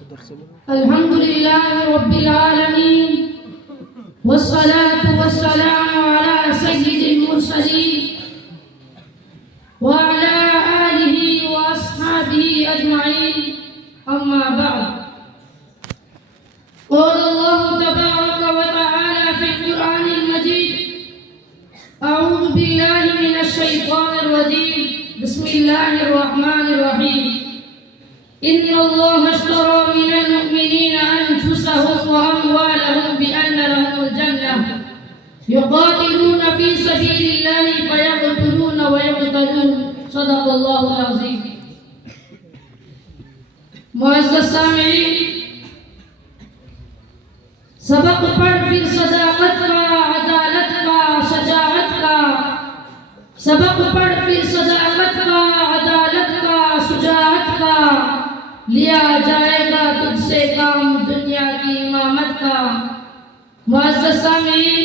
الحمد لله رب العالمين والصلاة والسلام على سيد المرسلين وعلى آله وأصحابه أجمعين أما بعد. قال الله تبارك وتعالى في القرآن المجيد: أعوذ بالله من الشيطان الرجيم. بسم الله الرحمن الرحيم. إن الله اشترى من المؤمنين أنفسهم وأموالهم بأن لهم الجنة يقاتلون في سبيل الله فيقتلون ويقتلون. صدق الله العظيم. معزز سامعین، سبق پڑھ پھر صداقت کا، عدالت کا، شجاعت کا. سبق پڑھ پھر صداقت کا، عدالت کا، شجاعت کا. لیا جائے گا تجھ سے کام دنیا کی امامت کا. معزز سامعین،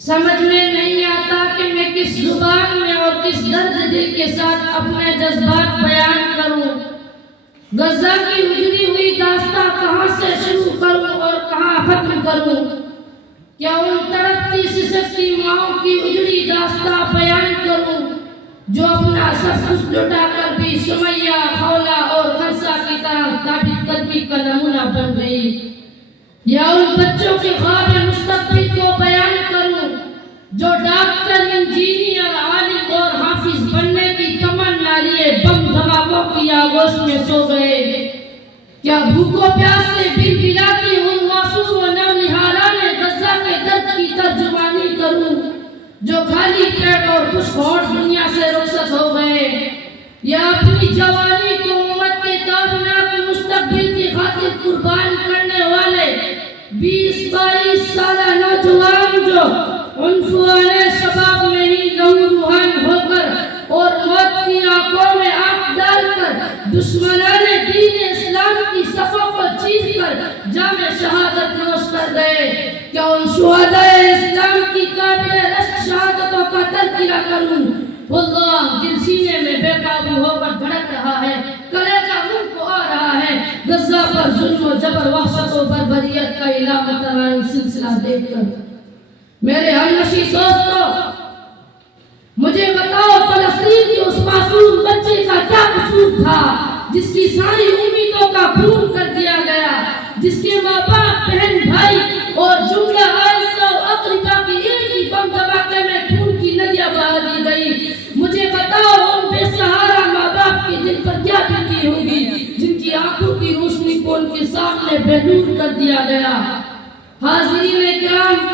سمجھ میں نہیں آتا کہ میں کس زبان میں اور کس درد دل کے ساتھ اپنے جذبات بیان کروں. غزہ کی اجڑی ہوئی داستاں کہاں سے شروع کروں اور کہاں ختم کروں؟ کیا ان تڑپتی سسکتی ماؤں کی اجڑی داستاں بیان کروں جو اپنا سب کچھ لٹا کر بھی سمیہ، خولا اور خنسا کی طرح ثابت قدمی کا نمونہ بن گئی؟ یا ان بچوں کے خواب مستقبل کو بیان کروں جو ڈاکٹر، انجینئر، عالم اور حافظ بننے کی تمنا لیے بم دھماکوں کی آغوش میں سو گئے؟ کیا بھوکو پیاس سے بل بلاتی ان معصوم و نونہالان غزہ کے درد کی ترجمانی کروں جو خالی پیٹ اور خوش ہوٹ دنیا سے رخصت ہو گئے؟ یا اپنی جوانی کو امت کے تابناک مستقبل کی خاطر قربان کرنے والے 20-22 سالہ نوجوان جو عنف والے شباب میں ہی لہو روحان ہو کر اور موت کی آنکھوں میں آنکھ ڈال کر دشمنان دین اسلام کی صفوں کو چیر کر جام شہادت نوش کر گئے؟ کیا ان شہدائے اسلام کی قابل رشک شہادتوں کا تذکرہ کروں؟ واللہ دل سینے میں بے قابو ہو کر دھڑک رہا ہے، کلیجہ منہ کو آ رہا ہے غزہ پر ظلم و جبر، وحشت و بربریت کا علامت ترائن سلسلہ دیکھ کر. میرے ہمنشی دوستو، مجھے بتاؤ فلسطین کی اس معصوم بچے کا کیا قصور تھا جس کی ساری امیدوں کا خون کر دیا گیا، جس کے ماں باپ، بہن بھائی اور جملہ آئسہ و افریقہ کی ایک ہی بم دھماکے میں خون کی ندیاں بہا دی گئی؟ مجھے بتاؤ ان بے سہارا ماں باپ کے دل پر کیا بیتی ہوگی جن کی آنکھوں کی روشنی کو ان کے سامنے بے نور کر دیا گیا؟ حاضرین کرام،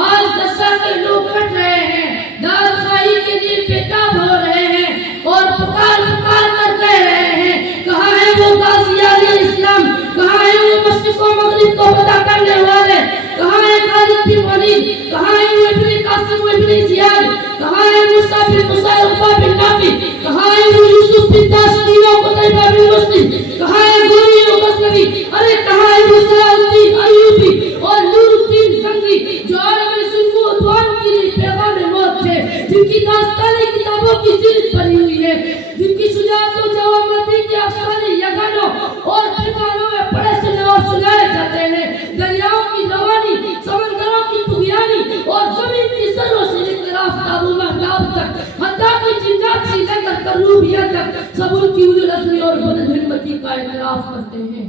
آج غزہ کے لوگ کٹ رہے ہیں، دار خواہی کے لیے بےتاب ہو رہے ہیں اور پکار پکار کر کہہ رہے ہیں: کہاں ہے وہ غازیان اسلام؟ کہاں ہے وہ مشرق و مغرب کو فتح کرنے والے؟ کہاں ہے خالد بن ولید؟ کہاں ہے وہ ابن قاسم و ابن زیاد؟ کہاں ہے موسیٰ بن موسیٰ عقبہ بن نافع؟ کہاں ہے وہ یوسف بن تاشفین و قتیبہ بن مسلم؟ کہاں ہے گوری و غزنوی؟ ارے کہاں ہے وہ صلاح الدین ایوبی اور نور الدین زنگی جو عالم ظلم و عدوان کے لیے پیغام موت تھے، جن کی داستانیں کتابوں کی جلد بھری ہوئی ہے، جن کی شجاعت و جوانمردی کے افسانے یگانوں اور ٹھکانوں میں پڑھے سنے اور سنائے جاتے ہیں؟ دریاؤں کی روانی، سمندروں کی طغیانی اور زمین کی سروں سے لے کر آفتاب و مہتاب تک، حتیٰ کہ جنات سے لے کر کروبیہ تک، سب ان کی اولو العزمی اور بلند ہمتی کا اعتراف کرتے ہیں.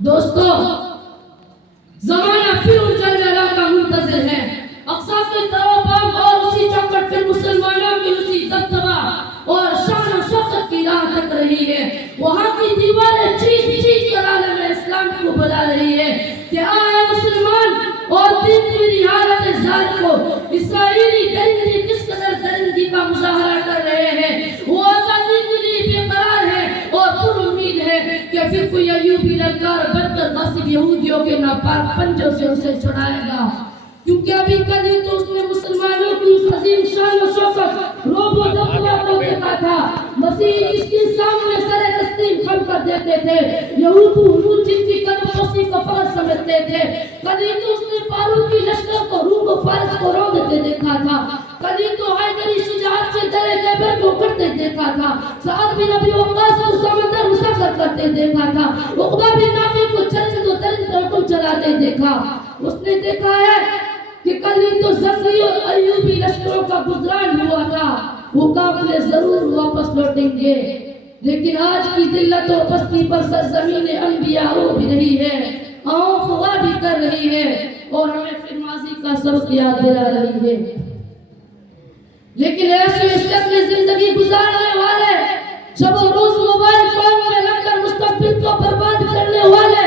دوستو، زمانہ پھر ان جنرلوں کا منتظر ہے. اقصی کے تروبام اور اسی چوکٹ پھر مسلمانوں کی اسی دبدبہ اور شان و شوکت کی راہ تک رہی ہے. وہاں کی دیواریں چیخ چیخ کر عالم اسلام کو بلا رہی ہے کہ آئے مسلمان اور دین کی حالت زال کو اسرائیلی درندے کس قدر درندگی کا مظاہرہ کر رہے ہیں. وہ آزادی کے لیے بے قرار ہے اور پر امید ہے کہ پھر کوئی ایوبی للکار بن کر غاصب یہودیوں کے ناپاک پنجوں سے اسے چھڑائے گا. کیونکہ ابھی کل ہی تو اس نے مسلمانوں کی اس عظیم شان و شوکت، روب و دبدبہ کو دیکھا تھا مسیح جس کے سامنے سر تسلیم کھم کر دیتے تھے، یہود حضور جن کی قدموسی کو فرض سمجھتے تھے، کبھی تو اس نے فاروقی لشکر کو روم و فارس کو رو دیتے دیکھا تھا، کبھی تو حیدری شجاعت سے درے خیبر کو کرتے دیکھا تھا، سعد بن ابی وقاص کو سمندر مسخر کرتے دیکھا تھا، عقبہ بن نافع کو چرچ و ترچ پر کو چلاتے دیکھا۔ اس نے دیکھا ہے کہ کبھی تو زرزی اور ایوبی لشکروں کا گزران ہوا تھا، وہ قافلے ضرور واپس لوٹیں گے، لیکن آج کی ذلت و پستی پر سرزمین انبیاء رو بھی رہی ہے، آنکھ ہوا بھی کر رہی ہے اور ہمیں پھر ماضی کا سبق یاد دلا رہی ہے۔ لیکن ایسی عشق میں زندگی گزارنے والے، شب و روز موبائل فون میں لگ کر مستقبل کو برباد کرنے والے،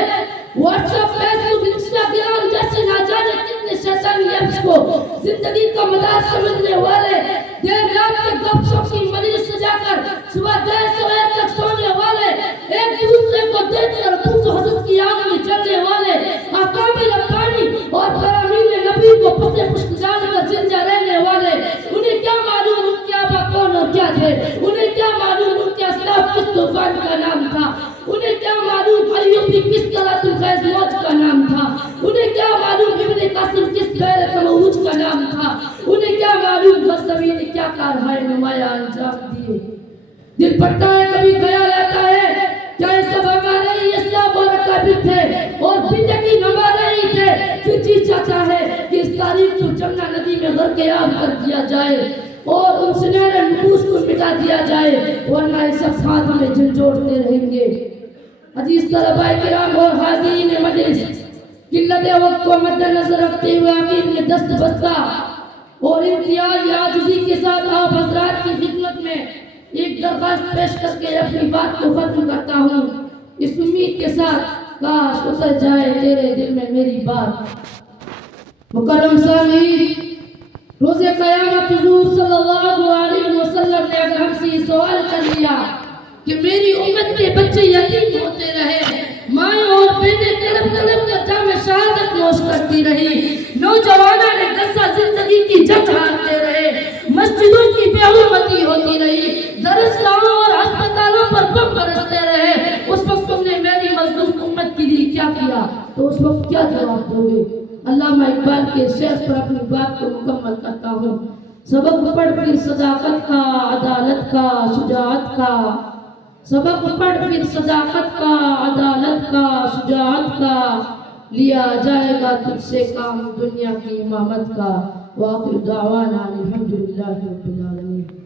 واٹس ایپ، فیس بک، انسٹاگرام جیسے نہ جانے کتنے شیطانی ایپس کو زندگی کا مدار سمجھنے والے، دیر رات تک گپ شپ کی مجلس سجا کر صبح دیر سویر تک سونے والے، ایک دوسرے کو دیکھ کر بغض و حسد کی آگ میں جلنے والے، احکام ربانی اور فرامین نبی کو پسے پشت جان کر زندہ رہنے والے، انہیں کیا معلوم ان کے آبا کون اور کیا تھے، انہیں کیا معلوم ان کے اسلاف کس طوفان کا نام تھا، انہیں کیا معلوم ایوبی کس طرح الغیث موج کا نام تھا، انہیں کیا معلوم ابن قاسم کس غیرت موج کا نام تھا، انہیں کیا معلوم غزنوی نے کیا کارہائے نمایاں انجام دیے۔ دل پڑتا ہے کبھی خیال آتا ہے کیا یہ سب ہمارے ہی اسلام اور اکابر تھے اور بندگی ہمارے ہی تھے، پھر جی چاہتا ہے کہ اس تاریخ کو جمنا ندی میں غرق آب کر دیا جائے اور ان سنہرے نفوس کو مٹا دیا جائے، ورنہ یہ سب ساتھ ہمیں جھنجھوڑتے رہیں گے۔ عزیز طلباء کرام اور حاضرین مجلس، قلت وقت کو مد نظر رکھتے ہوئے آخر میں دست بستہ اور انتہائی عاجزی کے ساتھ آپ حضرات کی خدمت میں ایک درخواست پیش کر کے اپنی بات کو ختم کرتا ہوں، اس امید کے ساتھ کاش اتر جائے تیرے دل میں میری بات۔ مکرم سامعین، روز قیامت حضور صلی اللہ علیہ وسلم نے اگر ہم سے یہ سوال کر لیا کہ میری امت کے بچے یتیم ہوتے رہے، مائیں اور بہنیں تڑپ تڑپ کر جام شہادت نوش کرتی رہی، نوجوانوں نے گسا زندگی کی جنگ ہارتے رہے، مسجدوں کی بے حرمتی ہوتی رہی، درسگاہوں اور ہسپتالوں پر بم برستے رہے، اس وقت تم نے میری مظلوم امت کے لیے کیا کیا؟ تو اس وقت کیا جواب دو گے؟ علامہ اقبال کے شعر پر اپنی بات کو مکمل کرتا ہوں۔ سبق پڑھ پھر صداقت کا، عدالت کا، شجاعت کا، سبق پڑھ پھر صداقت کا، عدالت کا، شجاعت کا، لیا جائے گا تجھ سے کام دنیا کی امامت کا۔ وآخر دعوانا الحمدللہ رب العالمین۔